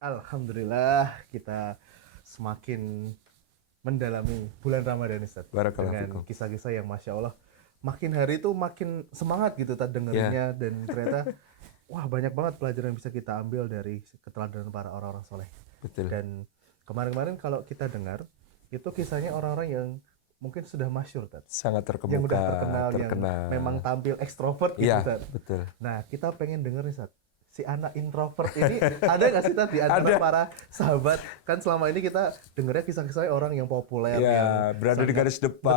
Alhamdulillah kita semakin mendalami bulan Ramadan Ustaz. Barakallahu Dengan fikum. kisah-kisah yang Masya Allah makin hari itu makin semangat gitu tak Ya, dengerinnya, dan ternyata wah banyak banget pelajaran yang bisa kita ambil dari keteladanan para orang-orang soleh. betul. Dan kemarin-kemarin kalau kita dengar itu kisahnya orang-orang yang mungkin sudah masyhur Tat. Sangat Yang udah terkemuka, terkenal, yang terkenal. memang tampil ekstrovert gitu Iya, Tat. betul. Nah, kita pengen denger nih, Sat. Si anak introvert ini ada nggak sih, Tat, di antara Ada. para sahabat? Kan selama ini kita dengernya kisah-kisahnya orang yang populer, yang Ya, berada di sangat... garis depan,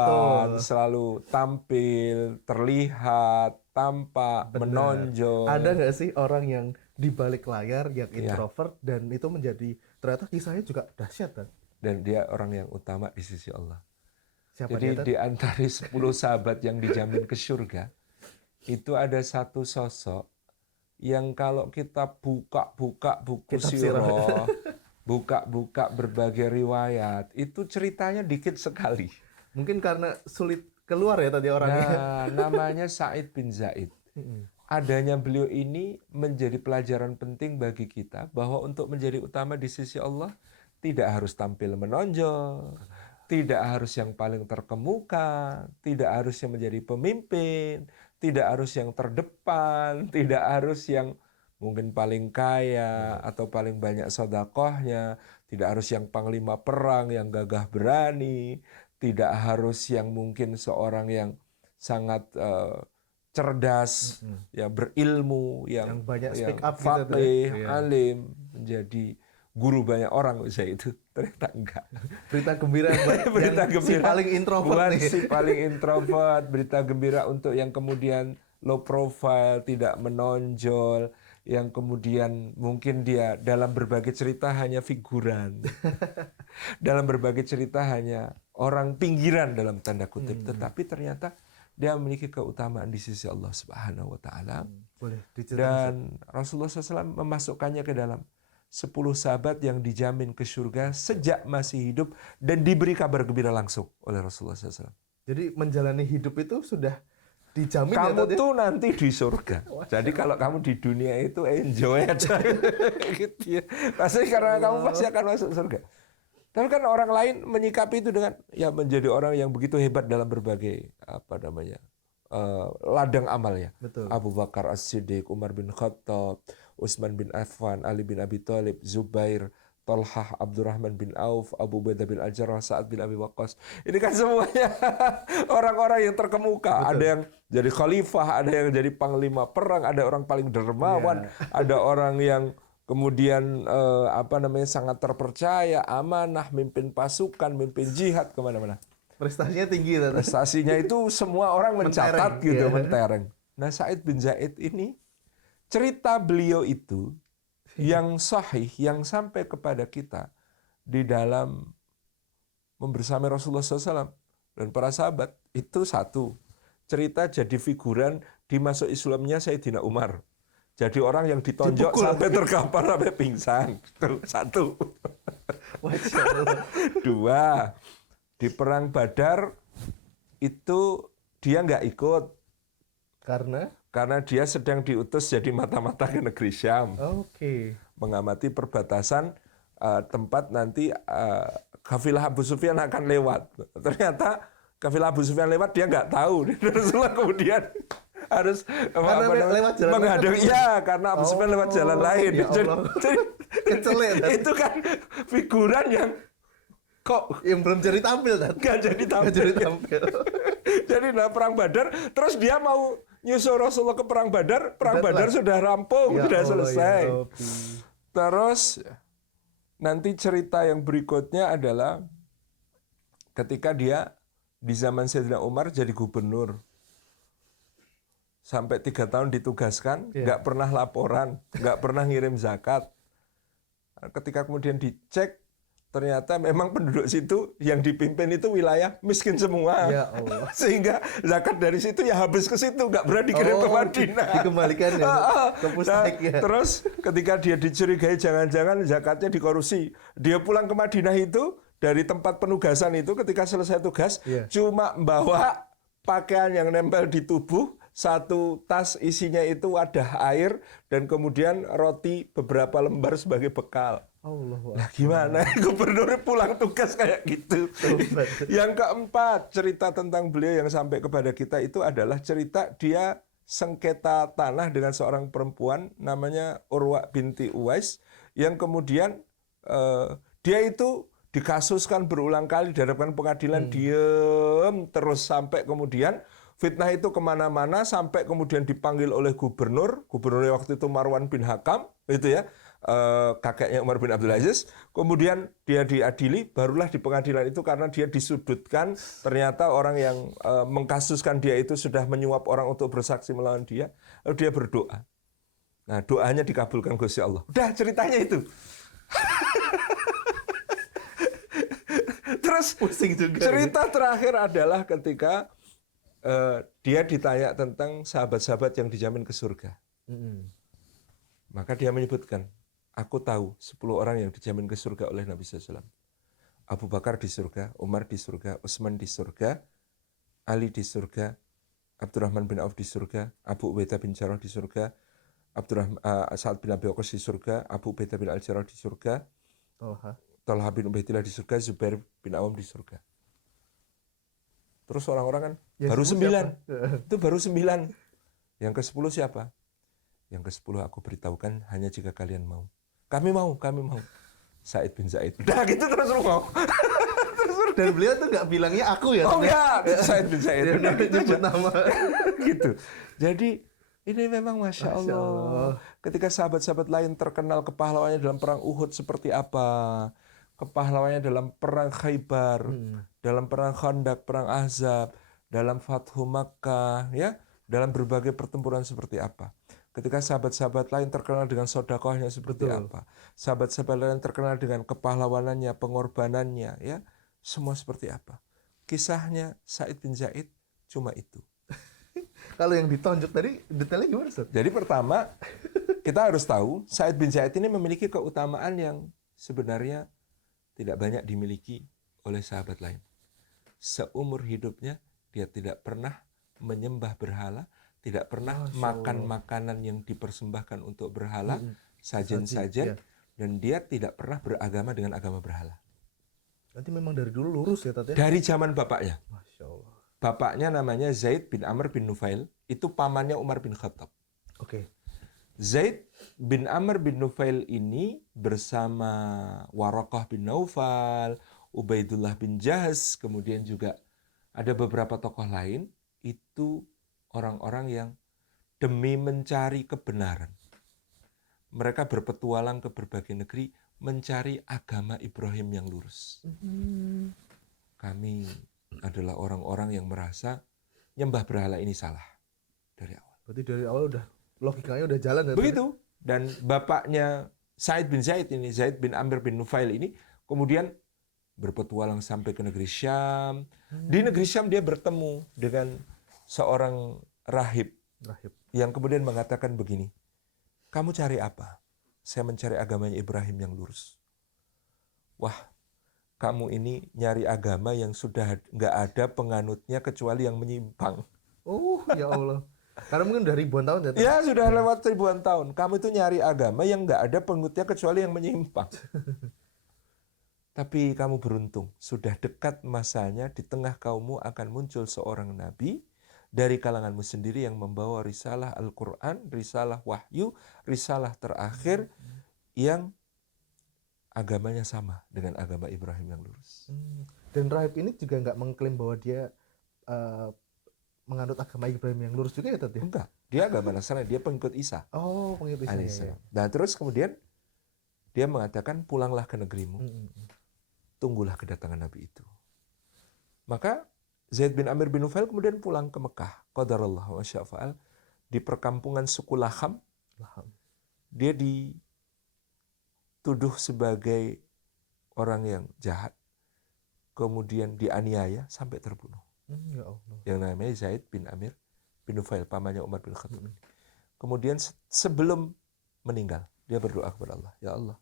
Betul, selalu tampil, terlihat, tampak, benar. Ada menonjol. nggak sih orang yang di balik layar yang Ya, introvert dan itu menjadi ternyata kisahnya juga dahsyat, Tat? dan dia orang yang utama di sisi Allah. Siapa dia, Jadi Tat? di antara 10 sahabat yang dijamin ke surga, itu ada satu sosok yang kalau kita buka-buka buku Kitab sirah. sirah, buka-buka berbagai riwayat, itu ceritanya dikit sekali. Mungkin karena sulit keluar ya tadi orangnya. Nah, namanya Sa'id bin Zaid. Adanya beliau ini menjadi pelajaran penting bagi kita bahwa untuk menjadi utama di sisi Allah tidak harus tampil menonjol, tidak harus yang paling terkemuka, tidak harus yang menjadi pemimpin, tidak harus yang terdepan, tidak harus yang mungkin paling kaya atau paling banyak sedekahnya, tidak harus yang panglima perang yang gagah berani, tidak harus yang mungkin seorang yang sangat cerdas, ya berilmu, Yang banyak speak yang up gitu tuh ya. faqih, Iya. alim, menjadi guru banyak orang saya itu ternyata enggak. Berita gembira buat Berita yang si gembira paling introvert buat nih. si paling introvert, berita gembira untuk yang kemudian low profile, tidak menonjol, yang kemudian mungkin dia dalam berbagai cerita hanya figuran. Dalam berbagai cerita hanya orang pinggiran dalam tanda kutip, tetapi ternyata dia memiliki keutamaan di sisi Allah Subhanahu wa taala. Boleh diceritakan, Ustaz? Dan Rasulullah SAW memasukkannya ke dalam 10 sahabat yang dijamin ke surga sejak masih hidup dan diberi kabar gembira langsung oleh Rasulullah SAW. Jadi menjalani hidup itu sudah dijamin ya Kamu tadi. tuh nanti di surga. Jadi kalau kamu di dunia itu enjoy aja. Gitu ya. Pasti karena kamu pasti akan masuk surga. Tapi kan orang lain menyikapi itu dengan ya menjadi orang yang begitu hebat dalam berbagai ladang amalnya. Betul. Abu Bakar As-Siddiq, Umar bin Khattab, Utsman bin Affan, Ali bin Abi Thalib, Zubair, Talhah, Abdurrahman bin Auf, Abu Ubaidah bin Al-Jarrah, Sa'ad bin Abi Waqqas. Ini kan semuanya orang-orang yang terkemuka. Betul. Ada yang jadi khalifah, ada yang jadi panglima perang, ada orang paling dermawan, ada orang yang kemudian sangat terpercaya, amanah, mimpin pasukan, mimpin jihad kemana-mana. Prestasinya tinggi tadi. Prestasinya itu semua orang mencatat Mentereng, gitu, ya. mentereng. Nah, Sa'id bin Zaid ini, cerita beliau itu yang sahih, yang sampai kepada kita di dalam membersamai Rasulullah SAW dan para sahabat, itu satu. Cerita jadi figuran di masuk Islamnya Sayyidina Umar. Jadi orang yang ditonjok Dipukul. sampai terkapar sampai pingsan. Tuh, satu. Masya Allah. Dua, di perang Badar itu dia nggak ikut karena dia sedang diutus jadi mata-mata ke negeri Syam, Oke. mengamati perbatasan tempat nanti kafilah Abu Sufyan akan lewat. Ternyata kafilah Abu Sufyan lewat, dia nggak tahu. Rasulullah kemudian harus lewat jalan menghadapi, lain. ya karena Abu Sufyan lewat jalan lain. Ya Allah. Kecelek, Tat. Itu kan figuran yang kok Yang belum jadi tampil tadi. nggak jadi tampil. Nggak jadi tampil. Jadi perang Badar, terus dia mau nyusul Rasulullah ke perang Badar, perang Udah Badar telat. sudah rampung, Ya sudah Allah, selesai. ya Rabbi. Terus nanti cerita yang berikutnya adalah ketika dia di zaman Sayyidina Umar jadi gubernur. Sampai 3 tahun ditugaskan, nggak pernah laporan, nggak pernah ngirim zakat. Ketika kemudian dicek, ternyata memang penduduk situ yang dipimpin itu wilayah miskin semua. Ya Allah. Sehingga zakat dari situ ya habis ke situ, nggak pernah dikirim ke Madinah. Dikembalikan ya ke Pustaik ya. Terus ketika dia dicurigai jangan-jangan zakatnya dikorupsi, dia pulang ke Madinah itu dari tempat penugasan itu ketika selesai tugas cuma bawa pakaian yang nempel di tubuh, satu tas isinya itu wadah air dan kemudian roti beberapa lembar sebagai bekal. Allahu Lah Akbar. gimana gubernur pulang tugas kayak gitu. Tobat. Yang keempat, cerita tentang beliau yang sampai kepada kita itu adalah cerita dia sengketa tanah dengan seorang perempuan namanya Urwa binti Uwais, yang kemudian dia itu dikasuskan berulang kali di hadapan pengadilan, diem terus sampai kemudian fitnah itu kemana-mana, sampai kemudian dipanggil oleh gubernurnya waktu itu Marwan bin Hakam, itu ya, kakeknya Umar bin Abdul Aziz. Kemudian dia diadili, barulah di pengadilan itu karena dia disudutkan, ternyata orang yang mengkasuskan dia itu sudah menyuap orang untuk bersaksi melawan dia, lalu dia berdoa. Nah, doanya dikabulkan Gusti Allah. Udah, ceritanya itu. Terus Pusing juga. cerita terakhir adalah ketika dia ditanya tentang sahabat-sahabat yang dijamin ke surga. Maka dia menyebutkan, aku tahu 10 orang yang dijamin ke surga oleh Nabi SAW. Abu Bakar di surga, Umar di surga, Utsman di surga, Ali di surga, Abdurrahman bin Auf di surga, Abu Ubaidah bin Jarrah di surga, Sa'ad bin Abi Waqqas di surga, Abu Ubaidah bin Al-Jarrah di surga, Talha bin Ubaidillah di surga, Zubair bin Awam di surga. Terus orang-orang kan Ya, baru 9. siapa? Itu baru 9. Yang ke-10 siapa? Yang ke-10 aku beritahukan hanya jika kalian mau. Kami mau. Said bin Zaid. Udah gitu terus lu mau. Dan beliau tuh nggak bilangnya aku ya. Oh enggak, itu Said bin Zaid. Dia Udah gitu nyebut aja. nama. Gitu. Jadi ini memang Masya Masya Allah. Allah. Ketika sahabat-sahabat lain terkenal kepahlawannya dalam perang Uhud seperti apa, kepahlawannya dalam perang Khaybar, dalam perang Khandaq, perang Ahzab, dalam Fathu Makkah, ya, dalam berbagai pertempuran seperti apa. Ketika sahabat-sahabat lain terkenal dengan sodakohnya seperti apa, sahabat-sahabat lain terkenal dengan kepahlawanannya, pengorbanannya, ya, semua seperti apa. Kisahnya Said bin Zaid cuma itu. Kalau yang ditonjok tadi detailnya gimana, Ustaz? Jadi pertama, kita harus tahu Said bin Zaid ini memiliki keutamaan yang sebenarnya tidak banyak dimiliki oleh sahabat lain. Seumur hidupnya dia tidak pernah menyembah berhala, tidak pernah makan makanan yang dipersembahkan untuk berhala, sajen-sajen, ya. dan dia tidak pernah beragama dengan agama berhala. Nanti memang dari dulu lurus ya, Tat ya? Dari zaman bapaknya. Masya Allah. Bapaknya namanya Zaid bin Amr bin Nufail, itu pamannya Umar bin Khattab. Oke. Zaid bin Amr bin Nufail ini bersama Waraqah bin Naufal, Ubaidullah bin Jahaz, kemudian juga ada beberapa tokoh lain, itu orang-orang yang demi mencari kebenaran. Mereka berpetualang ke berbagai negeri mencari agama Ibrahim yang lurus. Kami adalah orang-orang yang merasa nyembah berhala ini salah dari awal. Berarti dari awal udah logikanya udah jalan ya? Begitu. Dan bapaknya Said bin Zaid ini, Zaid bin Amr bin Nufail ini, kemudian berpetualang sampai ke negeri Syam. Di negeri Syam dia bertemu dengan seorang rahib yang kemudian mengatakan begini, kamu cari apa? Saya mencari agamanya Ibrahim yang lurus. Wah, kamu ini nyari agama yang sudah nggak ada penganutnya kecuali yang menyimpang. Oh, ya Allah. Karena mungkin udah ribuan tahun ya? Tat? Ya, sudah lewat ribuan tahun. Kamu itu nyari agama yang nggak ada pengikutnya kecuali yang menyimpang. Tapi kamu beruntung, sudah dekat masanya di tengah kaummu akan muncul seorang nabi dari kalanganmu sendiri yang membawa risalah Al-Quran, risalah wahyu, risalah terakhir yang agamanya sama dengan agama Ibrahim yang lurus. Dan rahib ini juga nggak mengklaim bahwa dia menganut agama Ibrahim yang lurus juga ya, Tat ya? Enggak, dia agama Nasrani, dia pengikut Isa. Oh, pengikut Isa. Alaihissalam. Dan terus kemudian dia mengatakan, pulanglah ke negerimu, tunggulah kedatangan Nabi itu. Maka Zaid bin Amr bin Nufail kemudian pulang ke Mekah. Qadarallah wa syafa'al. Di perkampungan suku Laham, dia dituduh sebagai orang yang jahat. Kemudian dianiaya sampai terbunuh. Ya Allah. Yang namanya Zaid bin Amr bin Nufail, pamannya Umar bin Khattab. Kemudian sebelum meninggal, dia berdoa kepada Allah, ya Allah,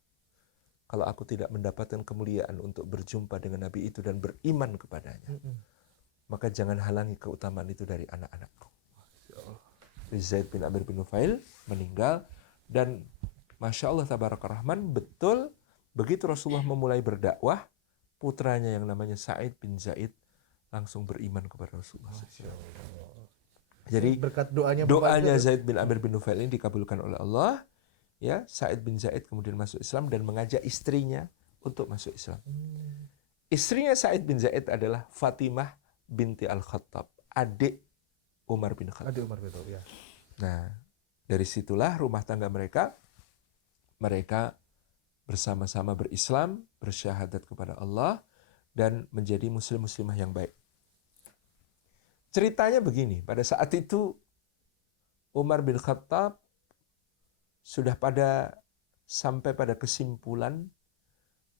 kalau aku tidak mendapatkan kemuliaan untuk berjumpa dengan Nabi itu dan beriman kepadanya, maka jangan halangi keutamaan itu dari anak-anakku. Zaid bin Amr bin Nufail meninggal, dan Masya Allah Tabaraka Rahman, betul Begitu Rasulullah memulai berdakwah, putranya yang namanya Sa'id bin Zaid langsung beriman kepada Rasulullah. Masya Allah. Jadi berkat doanya Bapak doanya itu, Zaid bin Amir bin Nufail ini dikabulkan oleh Allah. Ya, Sa'id bin Zaid kemudian masuk Islam dan mengajak istrinya untuk masuk Islam. Istrinya Sa'id bin Zaid adalah Fatimah binti Al-Khattab, adik Umar bin Khattab. Adik Umar bin Khattab, ya. Nah, dari situlah rumah tangga mereka bersama-sama berislam, bersyahadat kepada Allah, dan menjadi muslim-muslimah yang baik. Ceritanya begini, pada saat itu Umar bin Khattab sudah sampai pada kesimpulan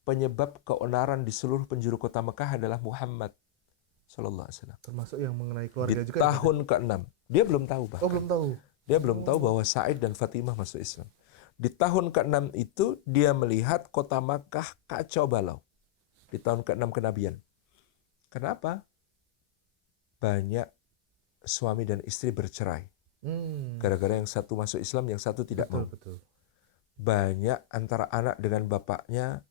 penyebab keonaran di seluruh penjuru kota Mekah adalah Muhammad sallallahu alaihi wasallam. Termasuk yang mengenai Di keluarga juga. tahun ke-6. Dia belum tahu bahkan. Oh, belum tahu. Dia belum tahu bahwa Sa'id dan Fatimah masuk Islam. Di tahun ke-6 itu dia melihat kota Makkah kacau balau. Di tahun ke-6 kenabian. Kenapa? Banyak suami dan istri bercerai. Gara-gara yang satu masuk Islam, yang satu tidak mau. Betul. Banyak antara anak dengan bapaknya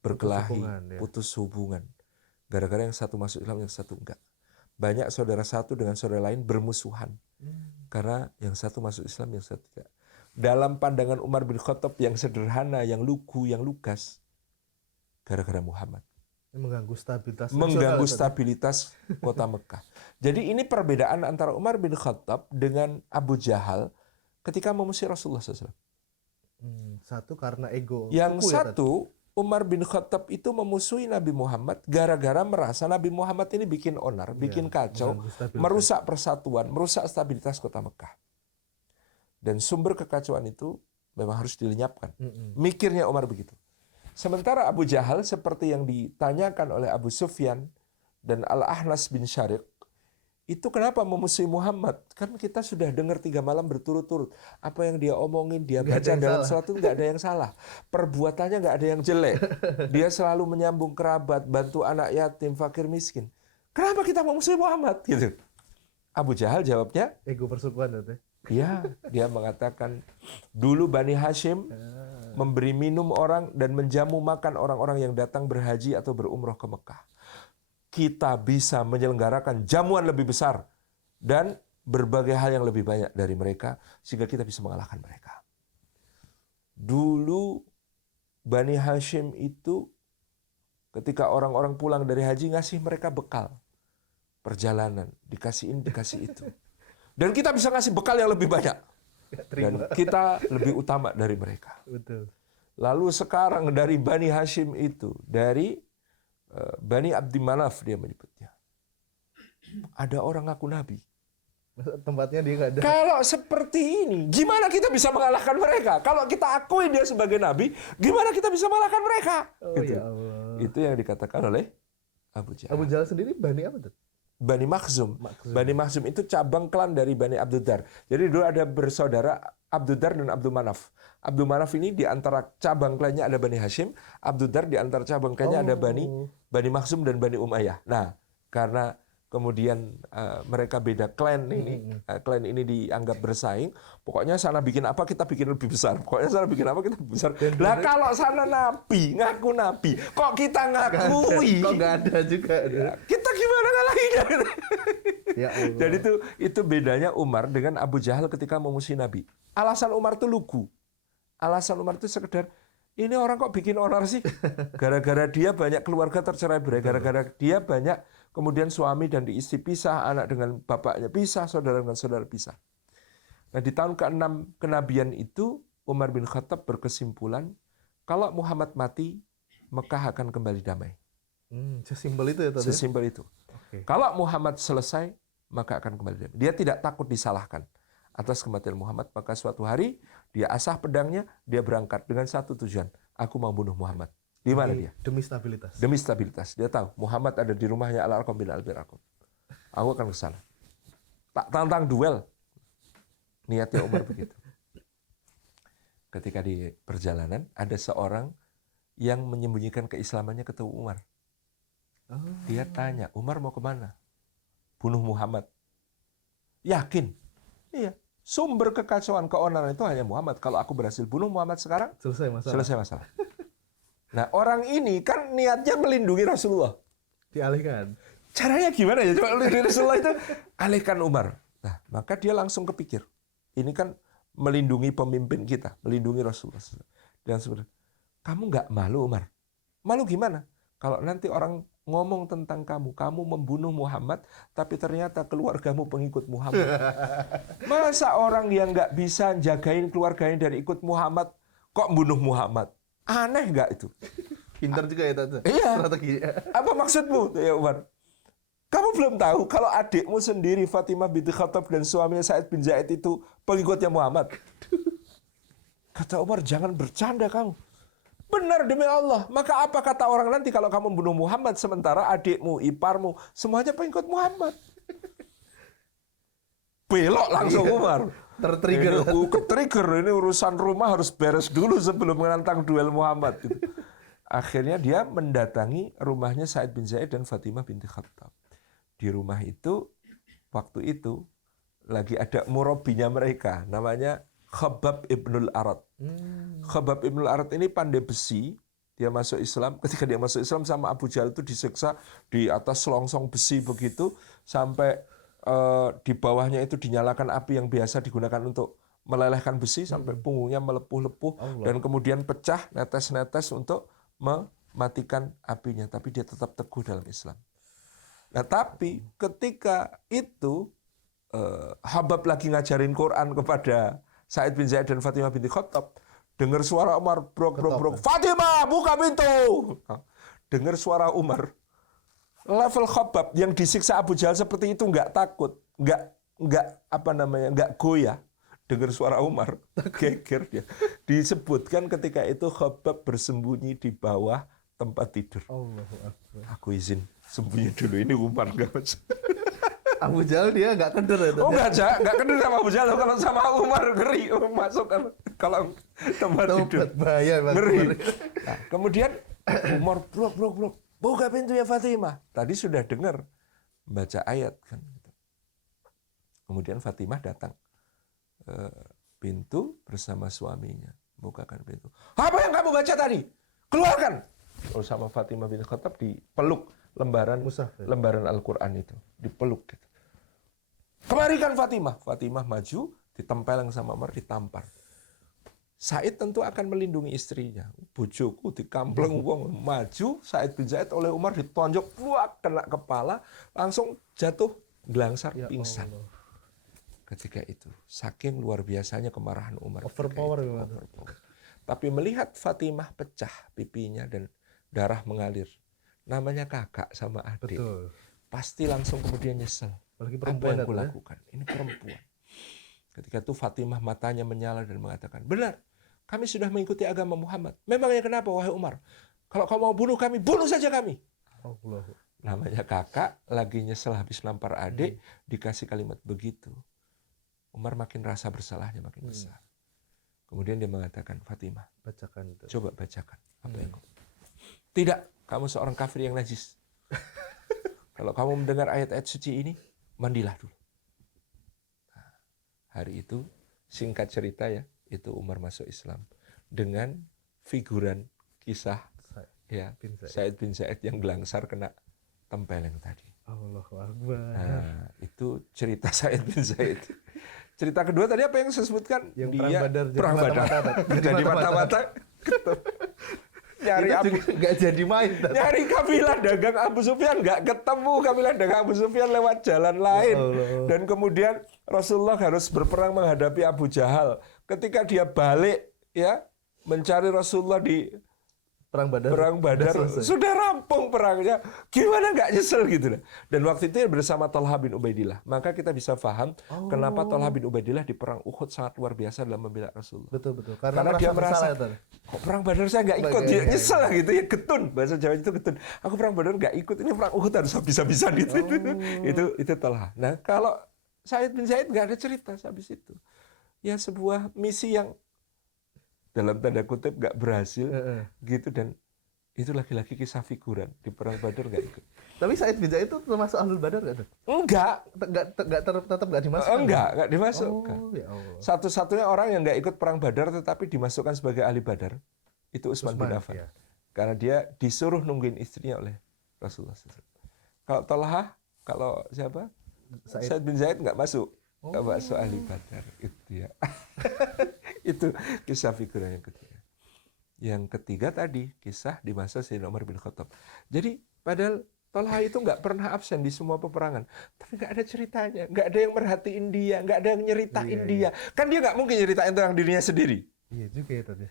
berkelahi, putus hubungan. Gara-gara yang satu masuk Islam, yang satu enggak. Banyak saudara satu dengan saudara lain bermusuhan. Karena yang satu masuk Islam, yang satu tidak. Dalam pandangan Umar bin Khattab yang sederhana, yang lugu, yang lugas, gara-gara Muhammad. Mengganggu stabilitas kota Mekah. Jadi ini perbedaan antara Umar bin Khattab dengan Abu Jahal ketika memusuhi Rasulullah SAW. Satu karena ego. Yang satu, Umar bin Khattab itu memusuhi Nabi Muhammad gara-gara merasa Nabi Muhammad ini bikin onar, bikin kacau, merusak persatuan, merusak stabilitas kota Mekah. Dan sumber kekacauan itu memang harus dilenyapkan. Mikirnya Umar begitu. Sementara Abu Jahal seperti yang ditanyakan oleh Abu Sufyan dan Al-Ahnas bin Syariq, itu kenapa memusuhi Muhammad? Kan kita sudah dengar 3 malam berturut-turut. Apa yang dia omongin, dia baca dalam salat itu nggak ada yang salah. Perbuatannya nggak ada yang jelek. Dia selalu menyambung kerabat, bantu anak yatim, fakir miskin. Kenapa kita memusuhi Muhammad? Gitu. Abu Jahal jawabnya, ego persukuan itu. Ya, dia mengatakan dulu Bani Hashim memberi minum orang dan menjamu makan orang-orang yang datang berhaji atau berumroh ke Mekah. Kita bisa menyelenggarakan jamuan lebih besar dan berbagai hal yang lebih banyak dari mereka sehingga kita bisa mengalahkan mereka. Dulu Bani Hashim itu ketika orang-orang pulang dari haji ngasih mereka bekal perjalanan, dikasih itu. Dan kita bisa ngasih bekal yang lebih banyak. Dan kita lebih utama dari mereka. Betul. Lalu sekarang dari Bani Hashim itu, dari Bani Abdi Manaf dia menyebutnya. Ada orang ngaku nabi. Tempatnya dia nggak ada. Kalau seperti ini, gimana kita bisa mengalahkan mereka? Kalau kita akui dia sebagai nabi, gimana kita bisa mengalahkan mereka? Oh, gitu. Ya Allah. Itu yang dikatakan oleh Abu Jahal. Abu Jahal sendiri Bani apa tuh? Bani Makhzum. Bani Makhzum itu cabang klan dari Bani Abduddar. Jadi dulu ada bersaudara Abduddar dan Abdul Manaf. Abdul Manaf ini di antara cabang klannya ada Bani Hashim, Abduddar di antara cabang klannya ada Bani Makhzum dan Bani Umayyah. Nah, karena kemudian mereka beda klan ini, klan ini dianggap bersaing. Pokoknya sana bikin apa kita bikin lebih besar. Pokoknya sana bikin apa kita lebih besar. Lah kalau sana nabi, ngaku nabi, kok kita ngakui? Kok nggak ada juga? Ya, kita gimana ngalahinnya? Ya Allah. Dan itu bedanya Umar dengan Abu Jahal ketika memusuhi Nabi. Alasan Umar itu lugu. Alasan Umar itu sekedar, ini orang kok bikin onar sih? Gara-gara dia banyak keluarga tercerai-berai, gara-gara dia banyak kemudian suami dan istri pisah, anak dengan bapaknya pisah, saudara dengan saudara pisah. Nah, di tahun ke-6 kenabian itu, Umar bin Khattab berkesimpulan, kalau Muhammad mati, Mekah akan kembali damai. Sesimpel itu ya tadi? Sesimpel itu. Okay. Kalau Muhammad selesai, maka akan kembali damai. Dia tidak takut disalahkan atas kematian Muhammad, maka suatu hari dia asah pedangnya, dia berangkat dengan satu tujuan, aku mau bunuh Muhammad. Di mana dia? Demi stabilitas. Demi stabilitas. Dia tahu Muhammad ada di rumahnya Al-Arqam bin Al-Bir Arqam. Aku akan ke sana. Tak tantang duel. Niatnya Umar begitu. Ketika di perjalanan ada seorang yang menyembunyikan keislamannya ketemu Umar. Dia tanya, Umar mau kemana? Bunuh Muhammad. Yakin? Iya. Sumber kekacauan, keonaran itu hanya Muhammad. Kalau aku berhasil bunuh Muhammad sekarang, selesai masalah. Nah, orang ini kan niatnya melindungi Rasulullah. Dialihkan. Caranya gimana ya? Coba melindungi Rasulullah itu alihkan Umar. Nah, maka dia langsung kepikir. Ini kan melindungi pemimpin kita, melindungi Rasulullah. Dan sebenarnya, kamu nggak malu Umar? Malu gimana? Kalau nanti orang ngomong tentang kamu, kamu membunuh Muhammad, tapi ternyata keluargamu pengikut Muhammad. Masa orang yang nggak bisa jagain keluarganya dari ikut Muhammad, kok bunuh Muhammad? Aneh nggak itu? Pintar juga ya Tante. Iya. Strategi. Apa maksudmu, ya Umar? Kamu belum tahu kalau adikmu sendiri Fatimah binti Khattab dan suaminya Sa'id bin Zaid itu pengikutnya Muhammad. Kata Umar, jangan bercanda kamu. Benar demi Allah. Maka apa kata orang nanti kalau kamu bunuh Muhammad sementara adikmu, iparmu, semuanya pengikut Muhammad? Belok langsung Umar. Tertrigger. Ketrigger. Ini urusan rumah harus beres dulu sebelum menantang duel Muhammad. Gitu. Akhirnya dia mendatangi rumahnya Sa'id bin Zaid dan Fatimah binti Khattab. Di rumah itu, waktu itu, lagi ada murabinya mereka. Namanya Khabbab ibnul Arad. Khabbab ibnul Arad ini pandai besi. Dia masuk Islam. Ketika dia masuk Islam sama Abu Jahal itu disiksa di atas selongsong besi begitu. Sampai di bawahnya itu dinyalakan api yang biasa digunakan untuk melelehkan besi. Sampai punggungnya melepuh-lepuh. Dan kemudian pecah, netes-netes untuk mematikan apinya. Tapi dia tetap teguh dalam Islam. Nah tapi ketika itu Habab lagi ngajarin Quran kepada Sa'id bin Zaid dan Fatimah binti Khattab, dengar suara Umar brok, Fatimah buka pintu. Dengar suara Umar, level Khabbab yang disiksa Abu Jahal seperti itu nggak takut, nggak goyah. Dengar suara Umar, geger dia. Disebutkan ketika itu Khabbab bersembunyi di bawah tempat tidur. Aku izin sembunyi dulu, ini Umar nggak masuk. Abu Jahal dia nggak keder ya? Oh nggak keder sama Abu Jahal. Kalau sama Umar ngeri masuk kalau tempat tidur. Bahaya ngeri. Nah, kemudian Umar brok, buka pintu ya Fatimah. Tadi sudah dengar baca ayat kan. Kemudian Fatimah datang pintu bersama suaminya, bukakan pintu. Apa yang kamu baca tadi? Keluarkan. Oh sama Fatimah bin Khattab dipeluk lembaran Al-Quran itu, dipeluk gitu. Kemarikan Fatimah. Fatimah maju, ditempeleng sama Umar, ditampar. Said tentu akan melindungi istrinya. Bojoku dikampleng wong, maju Sa'id bin Zaid oleh Umar ditonjok, kena kepala, langsung jatuh gelangsar pingsan. Ketika itu, saking luar biasanya kemarahan Umar. Overpower. Tapi melihat Fatimah pecah pipinya dan darah mengalir. Namanya kakak sama adik. Betul. Pasti langsung kemudian nyesel. Apa yang kulakukan? Ini perempuan. Ketika itu Fatimah matanya menyala dan mengatakan, benar, kami sudah mengikuti agama Muhammad. Memangnya kenapa, wahai Umar? Kalau kau mau bunuh kami, bunuh saja kami. Namanya kakak, lagi nyesel habis nampar adik, dikasih kalimat begitu. Umar makin rasa bersalahnya makin besar. Kemudian dia mengatakan, Fatimah, coba bacakan apa yang kau. Tidak, kamu seorang kafir yang najis. Kalau kamu mendengar ayat-ayat suci ini, mandilah dulu. Nah, hari itu, singkat cerita ya, itu Umar masuk Islam dengan figuran kisah Sa'id bin Zaid yang gelangsar kena tempeleng tadi. Allahu Akbar. Nah, itu cerita Sa'id bin Zaid. Cerita kedua tadi apa yang saya sebutkan? Yang dia perang Badar jadi mata-mata. Nyari nggak jadi main. Nyari kafilah dagang Abu Sufyan nggak ketemu, kafilah dagang Abu Sufyan lewat jalan lain. Dan kemudian Rasulullah harus berperang menghadapi Abu Jahal. Ketika dia balik ya mencari Rasulullah di perang Badar sudah rampung perangnya. Gimana nggak nyesel gitu. Dan waktu itu bersama Talha bin Ubaidillah. Maka kita bisa paham kenapa Talha bin Ubaidillah di perang Uhud sangat luar biasa dalam membela Rasulullah. Betul. Karena dia merasa kok perang Badar saya nggak ikut, dia nyesel lah gitu ya, getun, bahasa Jawa itu getun. Aku perang Badar nggak ikut, ini perang Uhud harus habis-habisan gitu. Itu Talha. Nah kalau Sa'id bin Zaid nggak ada cerita habis itu. Ya sebuah misi yang dalam tanda kutip nggak berhasil gitu, dan itu lagi-lagi kisah figuran di perang Badar nggak ikut. Tapi Sa'id bin Zaid itu termasuk Ahlul Badar nggak? Tetap nggak dimasukkan. Nggak dimasukkan. Ya Allah. Satu-satunya orang yang nggak ikut perang Badar tetapi dimasukkan sebagai ahli Badar itu Utsman bin Affan. Ya. Karena dia disuruh nungguin istrinya oleh Rasulullah SAW. Kalau Tolhah, kalau siapa? Said. Said bin Zaid nggak masuk. Nggak masuk ahli Oh. Badar. Itu ya. Itu kisah figura yang ketiga. Yang ketiga tadi, kisah di masa Sayyidina Umar bin Khattab. Jadi, padahal Tolhah itu nggak pernah absen di semua peperangan. Tapi nggak ada ceritanya. Nggak ada yang merhatiin dia. Nggak ada yang nyeritain dia. Kan dia nggak mungkin nyeritain tentang dirinya sendiri. Iya juga ya tadi.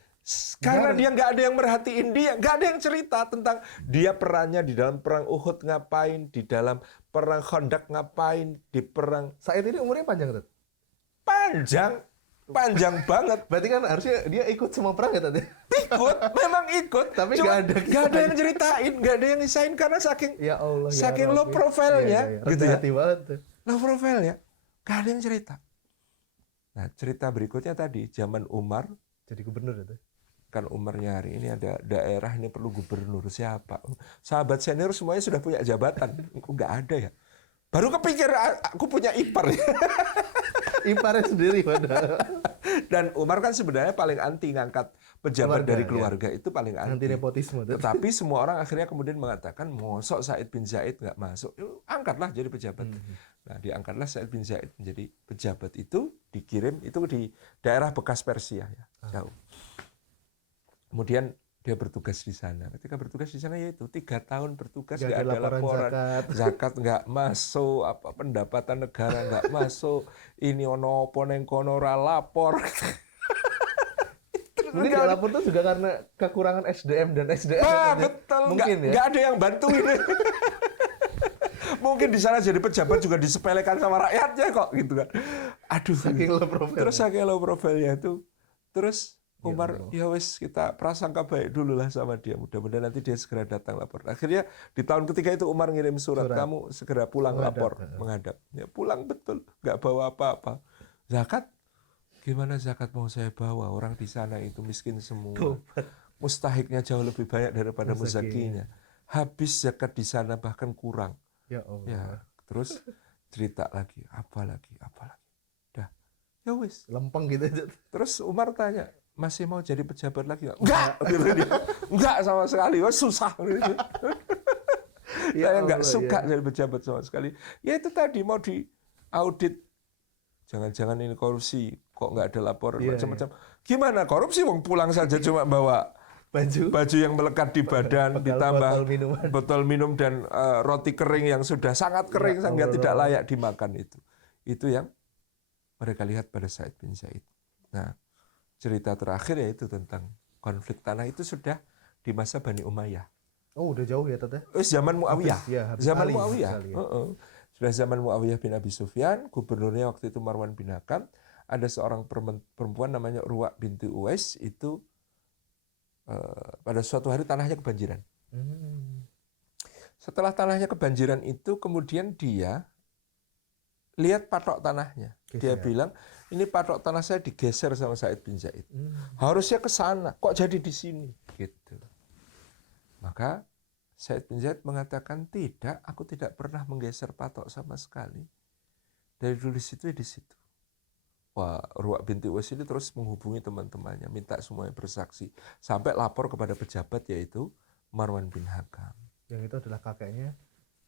Karena dia nggak ada yang merhatiin dia, nggak ada yang cerita tentang dia perannya di dalam perang Uhud ngapain, di dalam perang Khandaq ngapain, di perang Said ini umurnya panjang tuh. panjang banget. Berarti kan harusnya dia ikut semua perang ya tadi. Ikut, memang ikut, Tapi cuma nggak ada yang ceritain, nggak ada yang ngisain karena saking Ya Allah. saking low Rabbi. profile-nya, Iya. gitu Rendah ya. hati banget tuh. Low profile-nya, nggak ada yang cerita. Nah, cerita berikutnya tadi zaman Umar. Jadi gubernur itu. Kan Umar nyari, ini ada daerah ini perlu gubernur, siapa? Sahabat senior semuanya sudah punya jabatan. Kok nggak ada ya? Baru kepikir aku punya ipar. Iparnya sendiri padahal. Dan Umar kan sebenarnya paling anti ngangkat pejabat dari keluarga, itu paling Anti anti. nepotisme tuh. Tetapi semua orang akhirnya kemudian mengatakan, mosok Said bin Zaid nggak masuk, yuk, angkatlah jadi pejabat. Nah, diangkatlah Said bin Zaid menjadi pejabat itu, dikirim itu di daerah bekas Persia ya, jauh. Kemudian dia bertugas di sana. Ketika bertugas di sana yaitu 3 tahun bertugas nggak ada laporan, zakat nggak masuk, apa pendapatan negara nggak masuk, ini ono opo neng kono ora lapor. Mungkin nggak lapor tuh juga karena kekurangan SDM dan SDM. Betul, Mungkin nggak ada yang bantuin. Mungkin di sana jadi pejabat juga disepelekan sama rakyatnya kok gitu kan. Aduh. Saking low profile. Terus saking low profile-nya itu. Terus Umar, ya wes kita prasangka baik dulu lah sama dia. Mudah-mudahan nanti dia segera datang lapor. Akhirnya di tahun ketiga itu Umar ngirim surat. Kamu segera pulang lapor, menghadap. Ya pulang betul, nggak bawa apa-apa. Zakat? Gimana zakat mau saya bawa? Orang di sana itu miskin semua. Mustahiknya jauh lebih banyak daripada muzakinya. Habis zakat di sana bahkan kurang. Ya Allah. Ya, terus cerita lagi, apa lagi. Dah, ya wes. Lempeng gitu. Terus Umar tanya, masih mau jadi pejabat lagi nggak? Enggak sama sekali, wah susah. Saya nggak suka jadi pejabat sama sekali. Ya itu tadi mau diaudit, jangan-jangan ini korupsi, kok nggak ada laporan macam-macam. Gimana korupsi? Wong pulang saja cuma bawa baju yang melekat di badan, ditambah botol minum dan roti kering yang sudah sangat kering sehingga tidak layak dimakan itu. Itu yang mereka lihat pada Said bin Zaid. Nah, cerita terakhir yaitu tentang konflik tanah itu sudah di masa Bani Umayyah. Oh, udah jauh ya Tete? Zaman Muawiyah. Zaman Muawiyah. Sudah zaman Muawiyah bin Abi Sufyan, gubernurnya waktu itu Marwan bin Hakam. Ada seorang perempuan namanya Urwa binti Uwais itu pada suatu hari tanahnya kebanjiran. Setelah tanahnya kebanjiran itu kemudian dia lihat patok tanahnya. Dia bilang, ini patok tanah saya digeser sama Said bin Zaid. Harusnya ke sana, kok jadi di sini? Gitu. Maka Said bin Zaid mengatakan, tidak, aku tidak pernah menggeser patok sama sekali. Dari dulu di situ. Wah, Urwa binti Uwais ini terus menghubungi teman-temannya, minta semuanya bersaksi. Sampai lapor kepada pejabat yaitu Marwan bin Hakam. Yang itu adalah kakeknya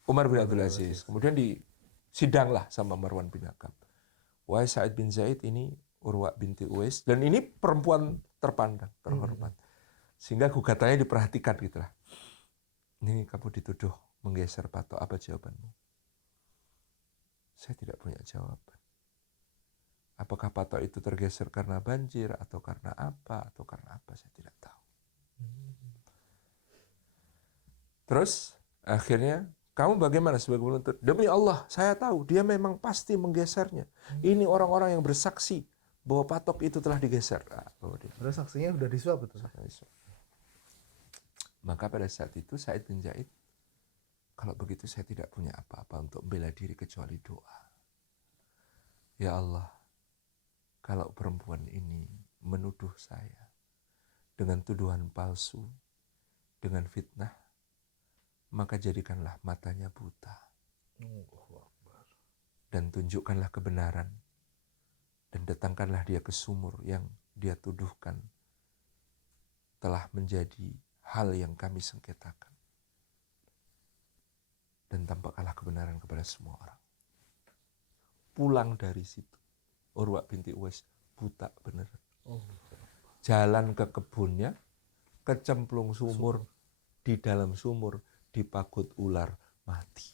Umar bin Abdul Aziz. Kemudian disidanglah sama Marwan bin Hakam. Wahai Said bin Zaid, ini Urwa binti Uwais. Dan ini perempuan terpandang, terhormat. Sehingga gugatannya diperhatikan gitulah. Ini kamu dituduh menggeser patok, apa jawabanmu? Saya tidak punya jawaban. Apakah patok itu tergeser karena banjir, atau karena apa, saya tidak tahu. Terus akhirnya, kamu bagaimana sebagai penuntut? Demi Allah, saya tahu dia memang pasti menggesernya. Ini orang-orang yang bersaksi bahwa patok itu telah digeser. Terus saksinya udah disuap betul. Maka pada saat itu Said bin Zaid, kalau begitu saya tidak punya apa-apa untuk bela diri kecuali doa. Ya Allah, kalau perempuan ini menuduh saya dengan tuduhan palsu, dengan fitnah, maka jadikanlah matanya buta. Dan tunjukkanlah kebenaran. Dan datangkanlah dia ke sumur yang dia tuduhkan telah menjadi hal yang kami sengketakan. Dan tampaklah kebenaran kepada semua orang. Pulang dari situ, Urwa binti Uwais buta bener. Jalan ke kebunnya, kecemplung sumur, di dalam sumur dipagut ular, mati.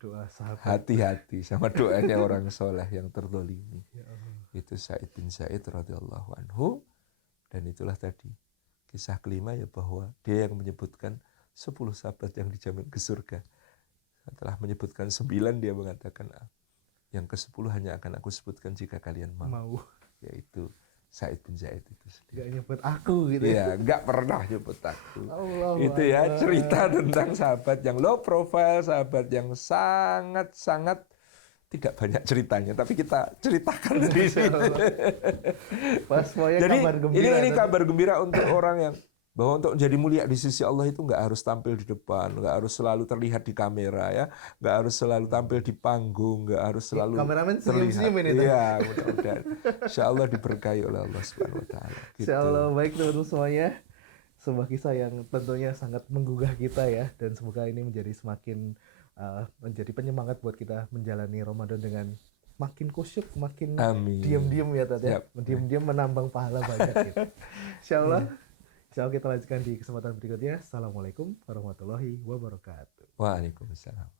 Doa sahabat. Hati-hati sama doanya orang soleh yang terzalimi. Itu Sa'id bin Zaid radhiyallahu anhu. Dan itulah tadi kisah kelima, ya, bahwa dia yang menyebutkan 10 sahabat yang dijamin ke surga. Setelah menyebutkan 9, dia mengatakan, yang ke-10 hanya akan aku sebutkan jika kalian mau. Yaitu Sa'id bin Zaid itu sendiri. Gak nyebut aku gitu ya. Gak pernah nyebut aku. Allah itu ya Allah. Cerita tentang sahabat yang low profile, sahabat yang sangat-sangat tidak banyak ceritanya, tapi kita ceritakan di sini. Pas Jadi kabar gembira, ini kabar gembira untuk orang yang bahwa untuk menjadi mulia di sisi Allah itu nggak harus tampil di depan, nggak harus selalu terlihat di kamera, ya, nggak harus selalu tampil di panggung, nggak harus selalu kameramen terlihat. senyum-senyum ini. Iya, mudah-mudahan. Insya Allah diberkahi oleh Allah Subhanahu Wa Taala. Gitu. Insya Allah. Baik teman-teman semuanya, sebuah kisah yang tentunya sangat menggugah kita, ya, dan semoga ini menjadi semakin menjadi penyemangat buat kita menjalani Ramadan dengan makin khusyuk, makin diam-diam, ya Tat, ya. Diam-diam menambang pahala banyak gitu. Insya Allah kita lanjutkan di kesempatan berikutnya. Assalamualaikum warahmatullahi wabarakatuh. Waalaikumsalam.